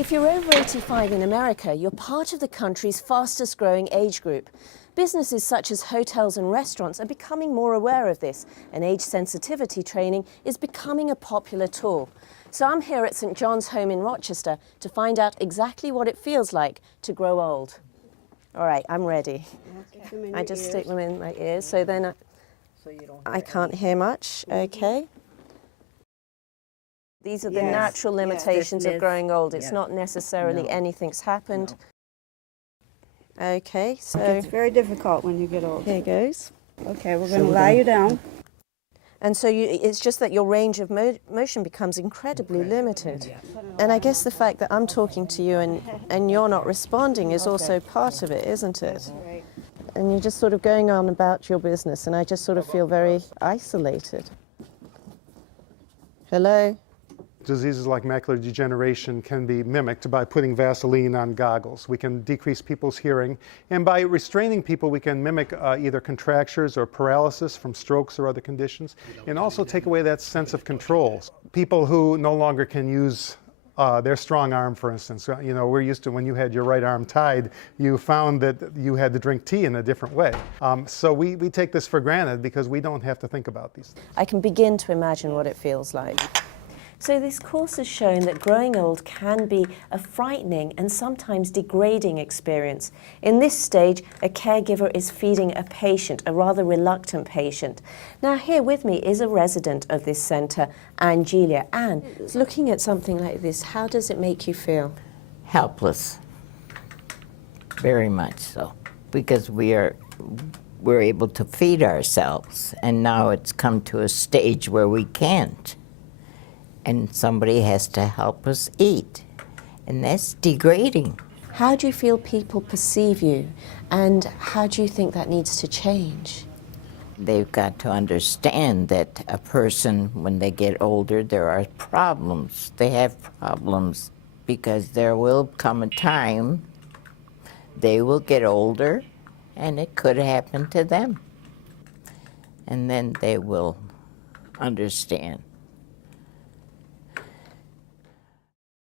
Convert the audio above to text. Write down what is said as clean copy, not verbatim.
If you're over 85 in America, you're part of the country's fastest growing age group. Businesses such as hotels and restaurants are becoming more aware of this, and age sensitivity training is becoming a popular tool. So I'm here at St. John's Home in Rochester to find out exactly what it feels like to grow old. All right, I'm ready. I just stick them in my ears, so then I can't hear much. Okay. These are the natural limitations of growing old. It's not necessarily anything's happened. Okay, so it's very difficult when you get old. Here goes. Okay, we're going to lie you down. And so it's just that your range of motion becomes incredibly limited. And I guess the fact that I'm talking to you and you're not responding is also part of it, isn't it? Right. And you're just sort of going on about your business, and I just sort of feel very isolated. Hello? Diseases like macular degeneration can be mimicked by putting Vaseline on goggles. We can decrease people's hearing, and by restraining people, we can mimic either contractures or paralysis from strokes or other conditions, and also take away that sense of control. People who no longer can use their strong arm, for instance. You know, we're used to when you had your right arm tied, you found that you had to drink tea in a different way. So we take this for granted because we don't have to think about these things. I can begin to imagine what it feels like. So this course has shown that growing old can be a frightening and sometimes degrading experience. In this stage, a caregiver is feeding a patient, a rather reluctant patient. Now here with me is a resident of this centre, Angelia. Anne, looking at something like this, how does it make you feel? Helpless, very much so, because we're able to feed ourselves, and now it's come to a stage where we can't. And somebody has to help us eat, and that's degrading. How do you feel people perceive you, and how do you think that needs to change? They've got to understand that a person, when they get older, there are problems. They have problems because there will come a time they will get older, and it could happen to them. And then they will understand.